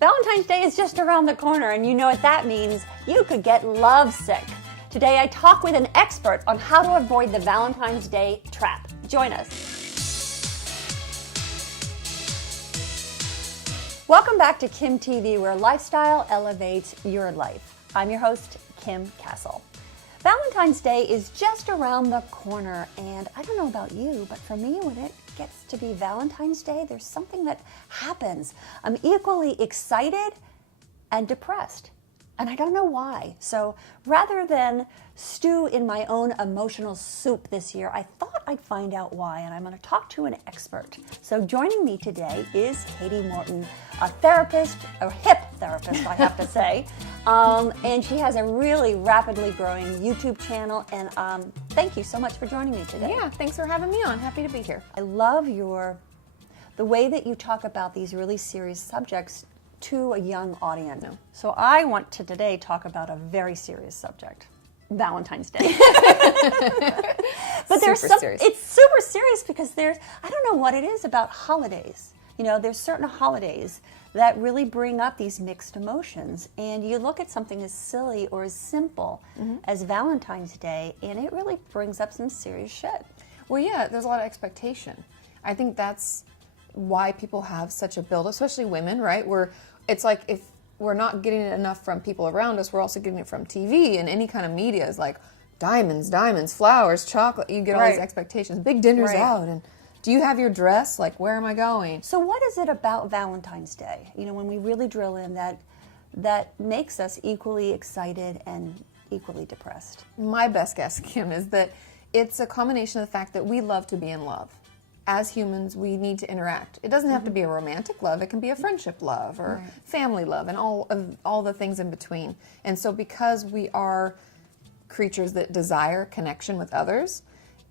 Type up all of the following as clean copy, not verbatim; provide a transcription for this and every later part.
Valentine's Day is just around the corner, and you know what that means. You could get lovesick. Today I talk with an expert on how to avoid the Valentine's Day trap. Join us. Welcome back to kimTV, where lifestyle elevates your life. I'm your host, Kim Castle. Valentine's Day is just around the corner, and I don't know about you, but for me, when it gets to be Valentine's Day, there's something that happens. I'm equally excited and depressed, and I don't know why. So rather than stew in my own emotional soup this year, I thought I'd find out why, and I'm going to talk to an expert. So joining me today is Kati Morton, a therapist, a hip therapist, I have to say, and she has a really rapidly growing YouTube channel, and thank you so much for joining me today. Yeah, thanks for having me on. Happy to be here. I love the way that you talk about these really serious subjects to a young audience. No. So I want to today talk about a very serious subject, Valentine's Day. But Serious. It's super serious because I don't know what it is about holidays. You know, there's certain holidays that really bring up these mixed emotions. And you look at something as silly or as simple as Valentine's Day, and it really brings up some serious shit. Well, yeah, there's a lot of expectation. I think that's why people have such a build, especially women, right? It's like if we're not getting it enough from people around us, we're also getting it from TV, and any kind of media is like diamonds, flowers, chocolate. You get all these expectations. Big dinners out, and do you have your dress? Like, where am I going? So what is it about Valentine's Day, you know, when we really drill in, that makes us equally excited and equally depressed? My best guess, Kim, is that it's a combination of the fact that we love to be in love. As humans, we need to interact. It doesn't have to be a romantic love. It can be a friendship love or family love and all the things in between. And so because we are creatures that desire connection with others,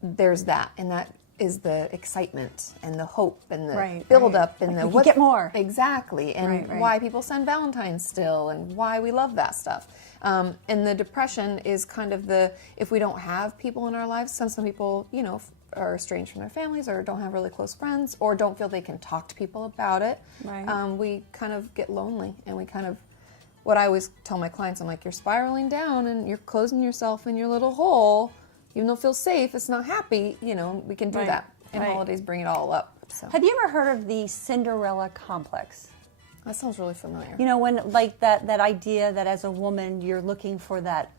there's that. And that is the excitement and the hope and the build-up and like get more. Exactly. And why people send Valentine's still and why we love that stuff. And the depression is kind of if we don't have people in our lives, some people, you know, are estranged from their families or don't have really close friends or don't feel they can talk to people about it, we kind of get lonely, and we kind of, what I always tell my clients, I'm like, you're spiraling down and you're closing yourself in your little hole. Even though it feels safe, it's not happy, you know, we can do that. And holidays bring it all up. So. Have you ever heard of the Cinderella Complex? That sounds really familiar. You know, when like that idea that as a woman you're looking for that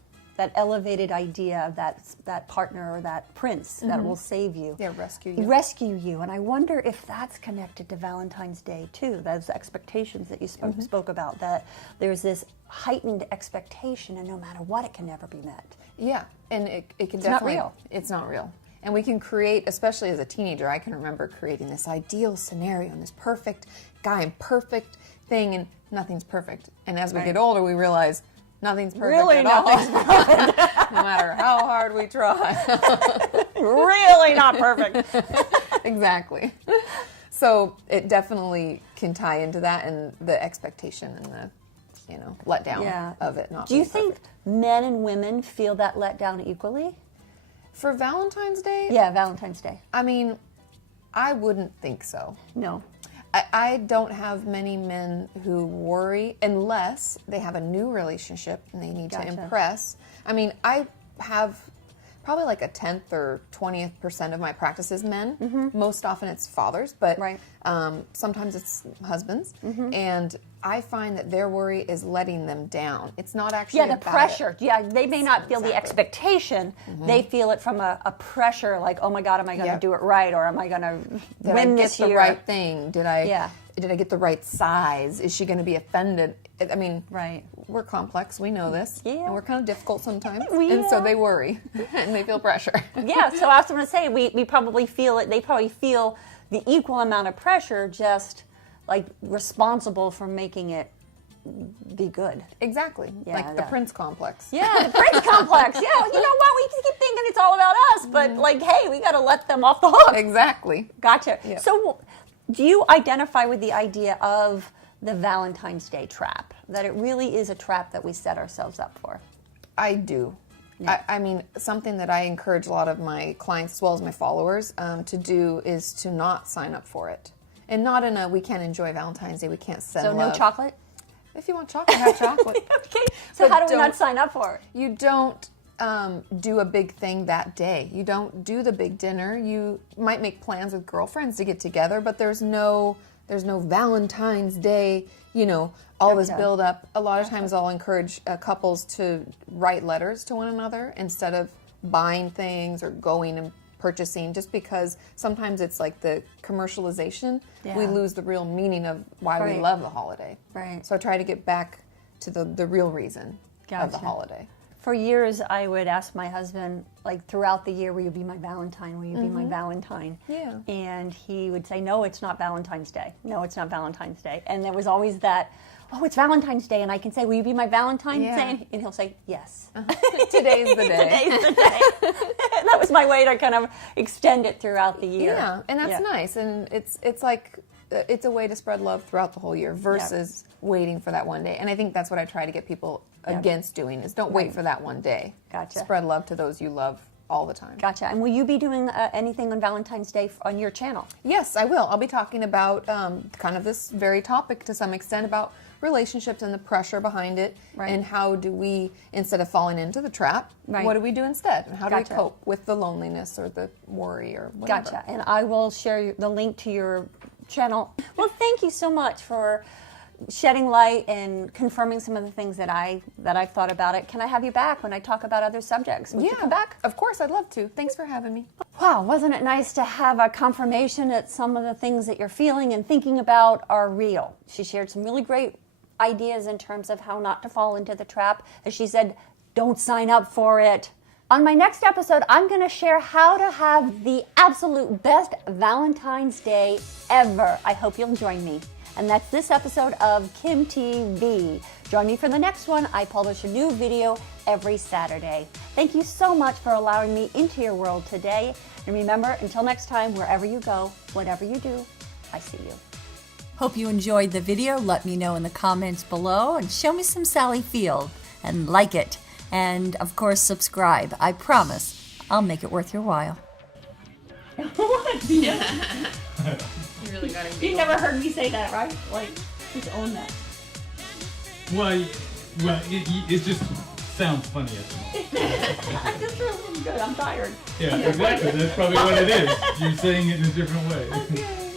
elevated idea of that partner or that prince that will save you. Yeah, rescue you. Rescue you. And I wonder if that's connected to Valentine's Day too, those expectations that you spoke about, that there's this heightened expectation, and no matter what, it can never be met. Yeah, and it can It's definitely... not real. It's not real. And we can create, especially as a teenager, I can remember creating this ideal scenario and this perfect guy and perfect thing, and nothing's perfect. And as we get older, we realize nothing's perfect Really at not. all. No matter how hard we try. Really not perfect. Exactly. So it definitely can tie into that, and the expectation and the, you know, letdown of it not being Do you think men and women feel that letdown equally? For Valentine's Day? Yeah, Valentine's Day. I mean, I wouldn't think so. No. I don't have many men who worry unless they have a new relationship and they need to impress. I mean, I have probably like a 10th or 20th% of my practice is men. Most often it's fathers, but sometimes it's husbands. And I find that their worry is letting them down. It's not actually the pressure. Yeah, they may not feel the expectation. They feel it from a pressure, like, oh my God, am I going to do it right, or am I going to win this year? Did I get the right thing? Did I get the right size? Is she going to be offended? I mean, we're complex. We know this. Yeah. And we're kind of difficult sometimes. And so they worry and they feel pressure. Yeah, so I was going to say, we probably feel it. They probably feel the equal amount of pressure, just like responsible for making it be good. Exactly. Yeah, like the Prince complex. Yeah, the Prince complex. Yeah, you know what? We keep thinking it's all about us, but like, hey, we got to let them off the hook. Exactly. Gotcha. Yep. So do you identify with the idea of the Valentine's Day trap, that it really is a trap that we set ourselves up for? I do. Yeah. I mean, something that I encourage a lot of my clients as well as my followers to do is to not sign up for it. And not in a, we can't enjoy Valentine's Day, we can't send love. So no chocolate? If you want chocolate, have chocolate. Okay, so how do we not sign up for it? You don't do a big thing that day. You don't do the big dinner. You might make plans with girlfriends to get together, but there's no Valentine's Day, all this build up. A lot of times I'll encourage couples to write letters to one another instead of buying things or going and purchasing, just because sometimes it's like the commercialization. We lose the real meaning of why we love the holiday. Right. So I try to get back to the real reason of the holiday. For years, I would ask my husband, like throughout the year, will you be my Valentine? Will you be my Valentine? Yeah. And he would say, no, it's not Valentine's Day. No, it's not Valentine's Day. And there was always that, oh, it's Valentine's Day. And I can say, will you be my Valentine? And he'll say, yes. Today's the day. Today's the day. That was my way to kind of extend it throughout the year. Yeah, and that's nice. And it's like, it's a way to spread love throughout the whole year versus waiting for that one day. And I think that's what I try to get people against doing, is don't wait for that one day. Gotcha. Spread love to those you love all the time. Gotcha. And will you be doing anything on Valentine's Day on your channel? Yes, I will. I'll be talking about kind of this very topic to some extent, about relationships and the pressure behind it, and how do we, instead of falling into the trap, what do we do instead? And how do we cope with the loneliness or the worry or whatever? Gotcha. And I will share the link to your channel. Well, thank you so much for shedding light and confirming some of the things that I've thought about it. Can I have you back when I talk about other subjects? Would you come back? Of course, I'd love to. Thanks for having me. Wow, wasn't it nice to have a confirmation that some of the things that you're feeling and thinking about are real? She shared some really great ideas in terms of how not to fall into the trap. As she said, don't sign up for it. On my next episode, I'm going to share how to have the absolute best Valentine's Day ever. I hope you'll join me. And that's this episode of kimTV. Join me for the next one. I publish a new video every Saturday. Thank you so much for allowing me into your world today. And remember, until next time, wherever you go, whatever you do, I see you. Hope you enjoyed the video. Let me know in the comments below and show me some Sally Field and like it. And of course, subscribe. I promise I'll make it worth your while. What? You really got to You never heard me say that, right? Like, just own that. Well, it just sounds funny at the moment. I just feel good. I'm tired. Yeah, exactly. That's probably what it is. You're saying it in a different way. Okay.